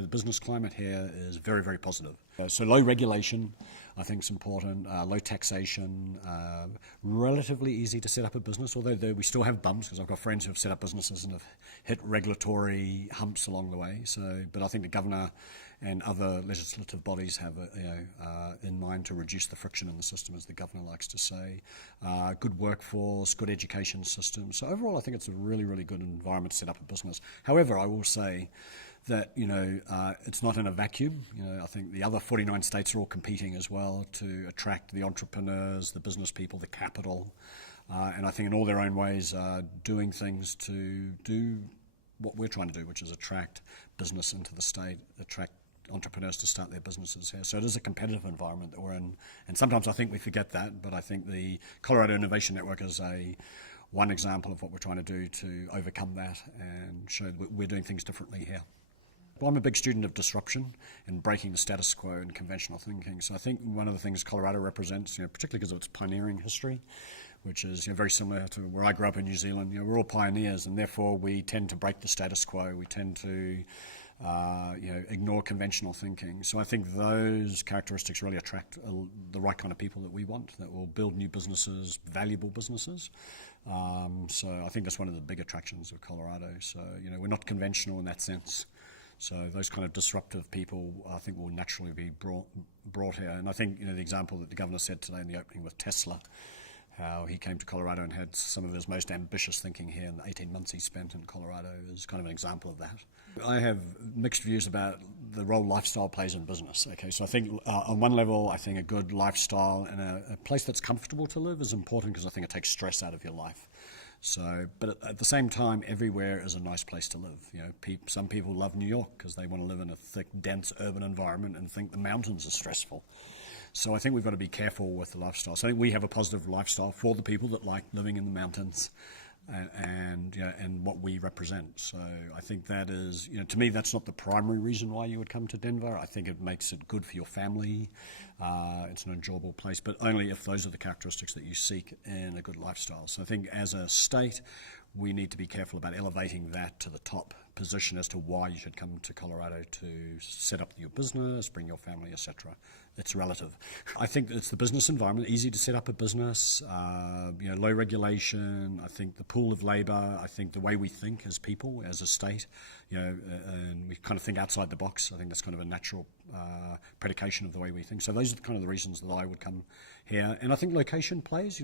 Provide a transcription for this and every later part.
The business climate here is very, very positive. So low regulation, I think is important, low taxation, relatively easy to set up a business, although we still have bumps, because I've got friends who have set up businesses and have hit regulatory humps along the way. But I think the governor and other legislative bodies have in mind to reduce the friction in the system, as the governor likes to say. Good workforce, good education system. So overall, I think it's a really, really good environment to set up a business. However, I will say that it's not in a vacuum. I think the other 49 states are all competing as well to attract the entrepreneurs, the business people, the capital, and I think in all their own ways doing things to do what we're trying to do, which is attract business into the state, attract entrepreneurs to start their businesses here. So it is a competitive environment that we're in, and sometimes I think we forget that, but I think the Colorado Innovation Network is one example of what we're trying to do to overcome that and show that we're doing things differently here. Well, I'm a big student of disruption and breaking the status quo and conventional thinking. So I think one of the things Colorado represents, particularly because of its pioneering history, which is very similar to where I grew up in New Zealand. We're all pioneers, and therefore we tend to break the status quo. We tend to ignore conventional thinking. So I think those characteristics really attract the right kind of people that we want, that will build new businesses, valuable businesses. So I think that's one of the big attractions of Colorado. So we're not conventional in that sense. So those kind of disruptive people, I think, will naturally be brought here. And I think the example that the governor said today in the opening with Tesla, how he came to Colorado and had some of his most ambitious thinking here in the 18 months he spent in Colorado, is kind of an example of that. I have mixed views about the role lifestyle plays in business. Okay, so I think on one level, I think a good lifestyle and a place that's comfortable to live is important, because I think it takes stress out of your life. So, but at the same time, everywhere is a nice place to live. Some people love New York because they want to live in a thick, dense urban environment and think the mountains are stressful. So I think we've got to be careful with the lifestyle. So I think we have a positive lifestyle for the people that like living in the mountains and what we represent. So I think that is, to me, that's not the primary reason why you would come to Denver. I think it makes it good for your family. It's an enjoyable place, but only if those are the characteristics that you seek in a good lifestyle. So I think as a state, we need to be careful about elevating that to the top position as to why you should come to Colorado to set up your business, bring your family, etc. It's relative. I think it's the business environment, easy to set up a business, low regulation. I think the pool of labor, I think the way we think as people, as a state, and we kind of think outside the box. I think that's kind of a natural predication of the way we think. So those are kind of the reasons that I would come here. And I think location plays,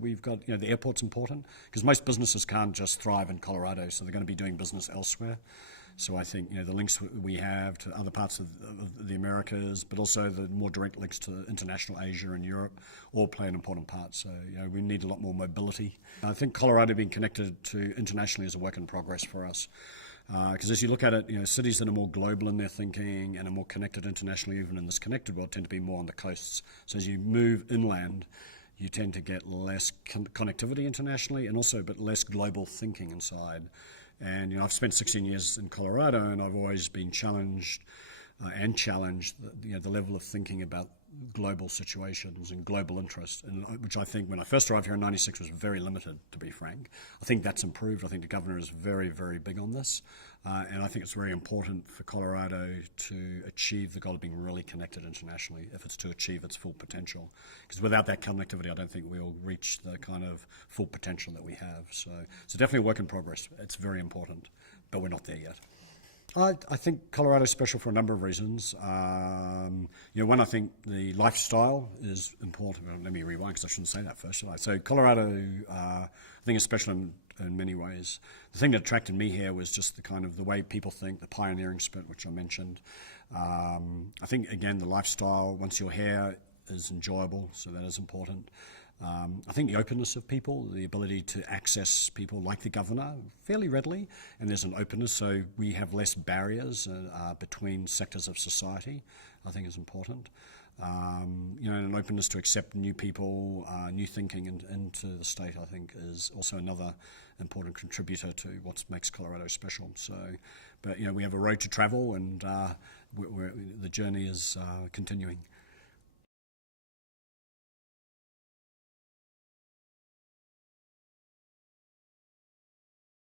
we've got, the airport's important, because most businesses can't just thrive in Colorado, so they're going to be doing business elsewhere. So I think, the links we have to other parts of the Americas, but also the more direct links to international Asia and Europe, all play an important part. So, we need a lot more mobility. I think Colorado being connected to internationally is a work in progress for us. Because as you look at it, cities that are more global in their thinking and are more connected internationally, even in this connected world, tend to be more on the coasts. So as you move inland, you tend to get less connectivity internationally, and also but less global thinking inside. And I've spent 16 years in Colorado, and I've always been challenged the level of thinking about global situations and global interest, and which I think when I first arrived here in '96 was very limited, to be frank. I think that's improved. I think the governor is very, very big on this, and I think it's very important for Colorado to achieve the goal of being really connected internationally if it's to achieve its full potential. Because without that connectivity, I don't think we'll reach the kind of full potential that we have. So it's definitely a work in progress. It's very important, but we're not there yet. I think Colorado's special for a number of reasons. One, I think the lifestyle is important. Well, let me rewind, because I shouldn't say that first, should I? So Colorado, I think, is special in many ways. The thing that attracted me here was just the kind of the way people think, the pioneering spirit, which I mentioned. I think, again, the lifestyle, once you're here, is enjoyable, so that is important. I think the openness of people, the ability to access people like the governor fairly readily, and there's an openness, so we have less barriers between sectors of society, I think is important. An openness to accept new people, new thinking into the state, I think, is also another important contributor to what makes Colorado special. So, but we have a road to travel, and the journey is continuing.